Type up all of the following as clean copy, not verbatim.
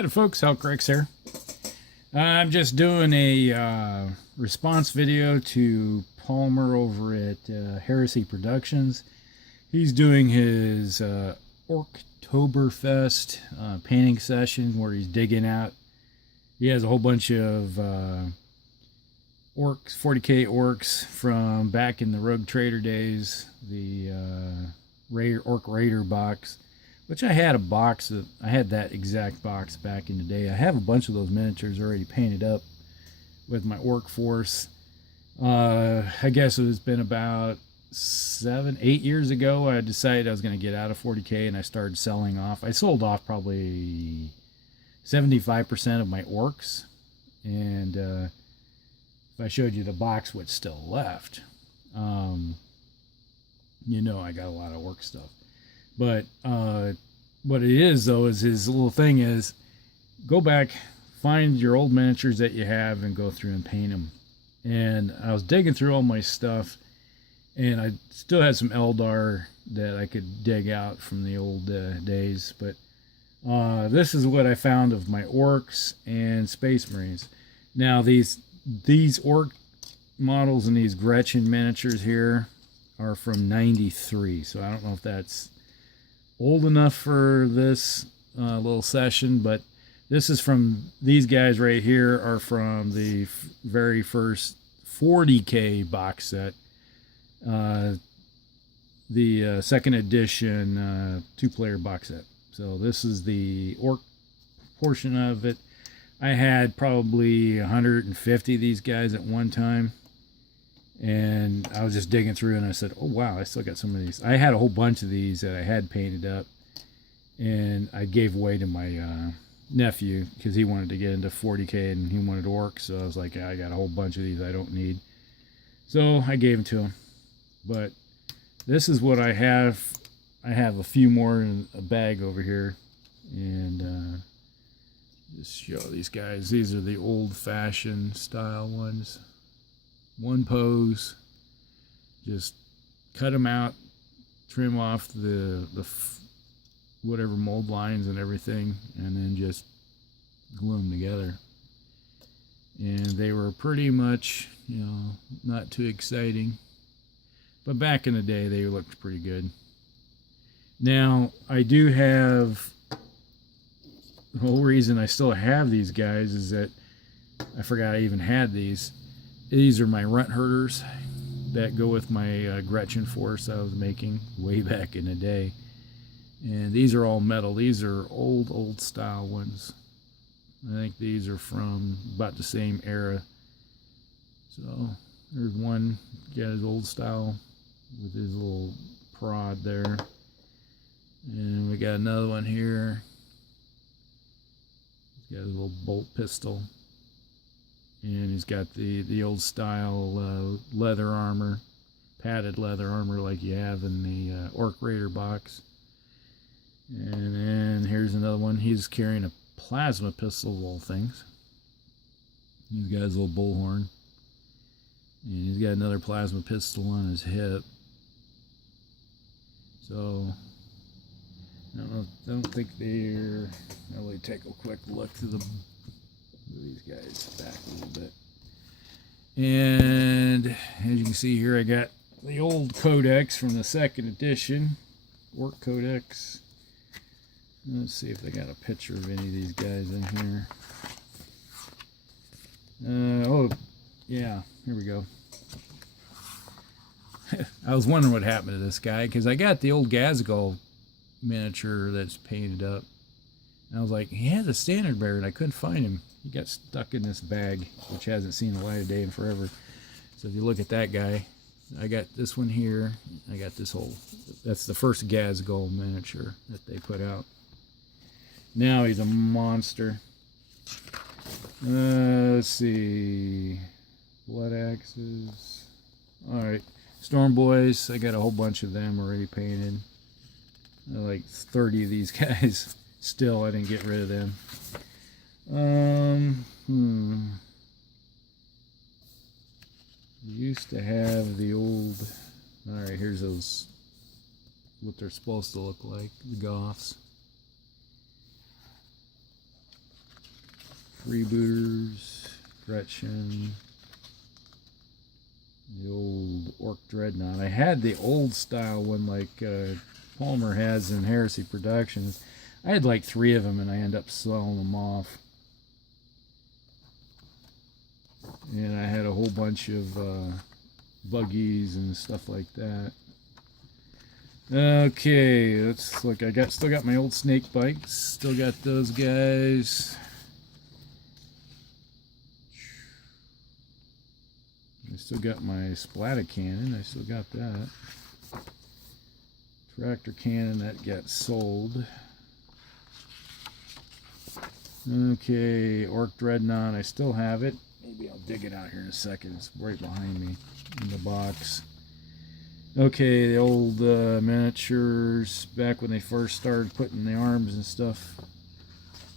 Hi folks, Helcrex here. I'm just doing a response video to Palmer over at HeresyProducktionz. He's doing his Orktoberfest painting session where he's digging out. He has a whole bunch of orcs, 40K orcs from back in the Rogue Trader days, the Orc Raider box. Which I had a box that I had that exact box back in the day. I have a bunch of those miniatures already painted up with my orc force. I guess it's been about 7-8 years ago. I decided I was going to get out of 40K and I started selling off. I sold off probably 75% of my orcs, and if I showed you the box, what's still left, you know I got a lot of orc stuff. But what it is, though, is his little thing is go back, find your old miniatures that you have, and go through and paint them. And I was digging through all my stuff, and I still had some Eldar that I could dig out from the old days. But this is what I found of my orcs and Space Marines. Now, these orc models and these Gretchen miniatures here are from '93, so I don't know if that's old enough for this little session, but this is from, these guys right here are from the very first 40K box set, the second edition 2-player box set. So this is the orc portion of it. I had probably 150 of these guys at one time, and I was just digging through and I said, oh wow, I still got some of these. I had a whole bunch of these that I had painted up, and I gave away to my nephew because he wanted to get into 40K and he wanted orcs. So I was like, I got a whole bunch of these I don't need. So I gave them to him. But this is what I have. I have a few more in a bag over here, and just show these guys. These are the old-fashioned style ones. One pose, just cut them out, trim off the whatever mold lines and everything, and then just glue them together. And they were pretty much, you know, not too exciting, but back in the day they looked pretty good. Now I do have, the whole reason I still have these guys is that I forgot I even had these. These are my runt herders that go with my Gretchen force I was making way back in the day. And these are all metal. These are old style ones. I think these are from about the same era. So there's one, got his old style with his little prod there. And we got another one here. He's got his little bolt pistol. And he's got the old style leather armor, padded leather armor like you have in the Orc Raider box. And then here's another one. He's carrying a plasma pistol of all things. He's got his little bullhorn. And he's got another plasma pistol on his hip. So, I don't think they're... I'll really take a quick look through these guys back a little bit. And as you can see here, I got the old codex from the second edition, Orc Codex. Let's see if they got a picture of any of these guys in here. Oh, yeah, here we go. I was wondering what happened to this guy, because I got the old Gazgul miniature that's painted up. And I was like, he has a standard bearer, and I couldn't find him. He got stuck in this bag, which hasn't seen the light of day in forever. So if you look at that guy, I got this one here. I got this whole, that's the first Gazgul miniature that they put out. Now he's a monster. Let's see. Blood axes. Alright. Storm Boys. I got a whole bunch of them already painted. Like 30 of these guys. Still, I didn't get rid of them. Used to have the old... Alright, here's those... what they're supposed to look like. The Goths. freebooters, Gretchen, the old Ork Dreadnought. I had the old style one like Palmer has in Heresy Productions. I had like 3 of them and I ended up selling them off. And I had a whole bunch of buggies and stuff like that. Okay, let's look. Still got my old snake bikes. Still got those guys. I still got my splatter cannon. I still got that. Tractor cannon that got sold. Okay, Ork Dreadnought. I still have it. Maybe I'll dig it out here in a second. It's right behind me in the box. Okay, the old miniatures, back when they first started putting the arms and stuff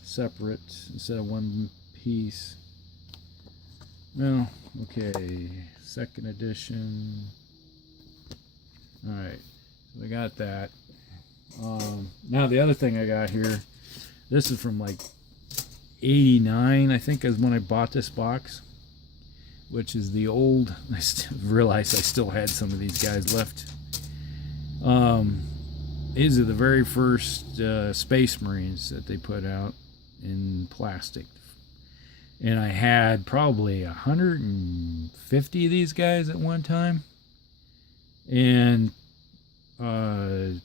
separate instead of one piece. Well, okay, 2nd edition. Alright, so I got that. Now the other thing I got here, this is from like 89, I think, is when I bought this box, which is the old, I realized I still had some of these guys left. These are the very first Space Marines that they put out in plastic. And I had probably 150 of these guys at one time. And I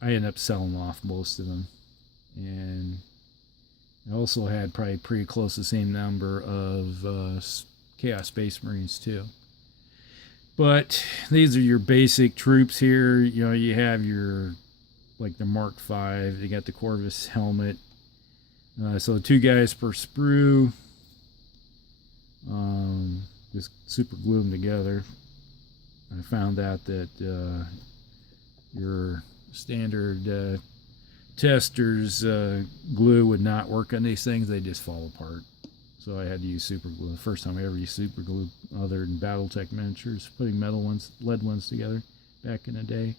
ended up selling off most of them. And I also had probably pretty close to the same number of Chaos Space Marines too. But these are your basic troops here. You know, you have your, like the Mark V. You got the Corvus helmet. So 2 guys per sprue. Just super glue them together. I found out that your standard tester's glue would not work on these things. They just fall apart. So I had to use super glue. The first time I ever used super glue other than Battletech miniatures, putting metal ones, lead ones together back in the day.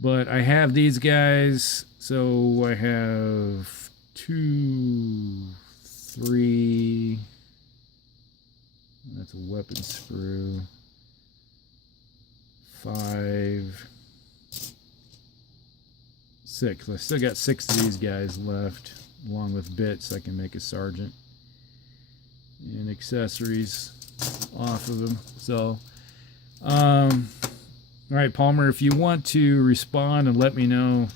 But I have these guys. So I have 2, 3. That's a weapon sprue. 5, 6. I still got 6 of these guys left, along with bits I can make a sergeant. And accessories off of them. So, alright, Palmer, if you want to respond and let me know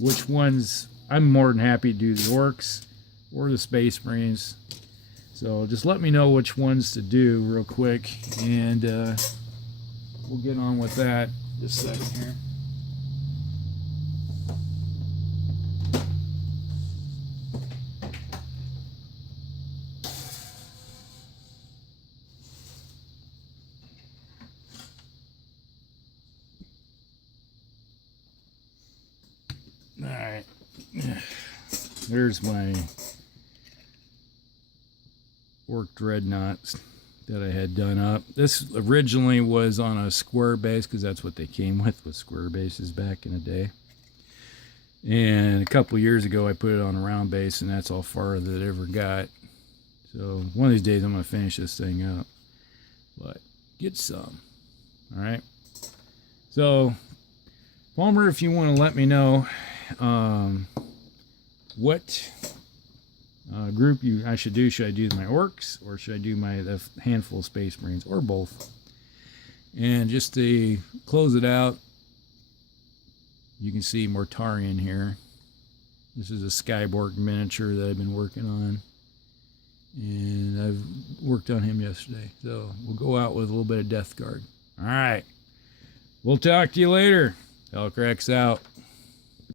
which ones, I'm more than happy to do the Orks or the Space Marines. So just let me know which ones to do real quick, and we'll get on with that just a second here. Alright, there's my Ork Dreadnoughts that I had done up. This originally was on a square base because that's what they came with square bases back in the day. And a couple years ago I put it on a round base, and that's all far that it ever got. So one of these days I'm going to finish this thing up. But get some. Alright. So Palmer, if you want to let me know what group I should do. Should I do my Orks, or should I do the handful of Space Marines, or both? And just to close it out, you can see Mortarion here. This is a Skyborg miniature that I've been working on, and I've worked on him yesterday. So we'll go out with a little bit of Death Guard. All right, we'll talk to you later. Hellcracks out.